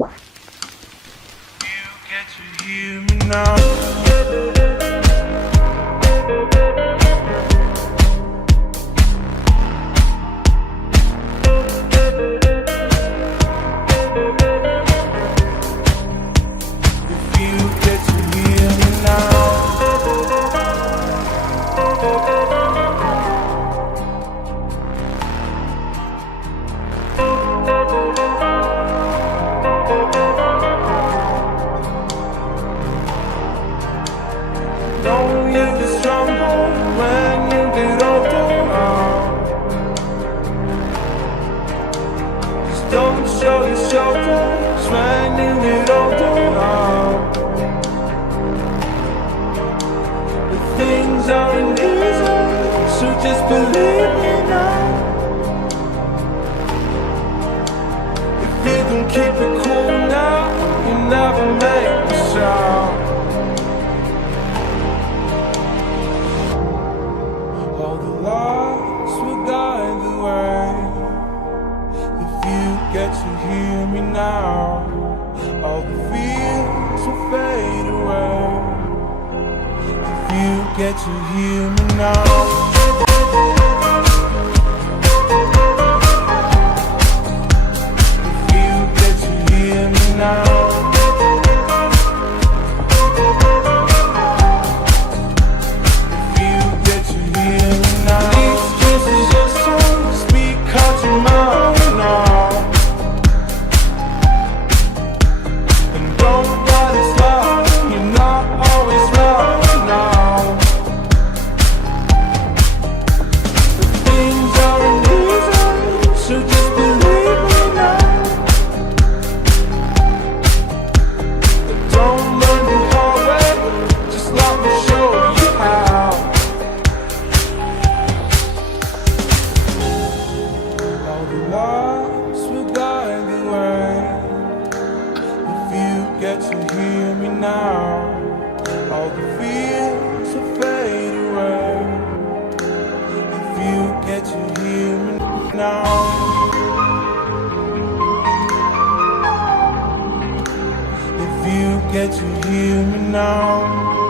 Get to hear me now. Don't you get stronger when you get older. Just don't show your shoulders when you get older. The things aren't easy, so just believe me now. If you don't keep it cool now, you never make a sound. All the lights will guide the way. If you get to hear me now, all the fears will fade away. If you get to hear me now. If you get to hear me now. Get to hear me now. All the fears will fade away. If you get to hear me now. If you get to hear me now.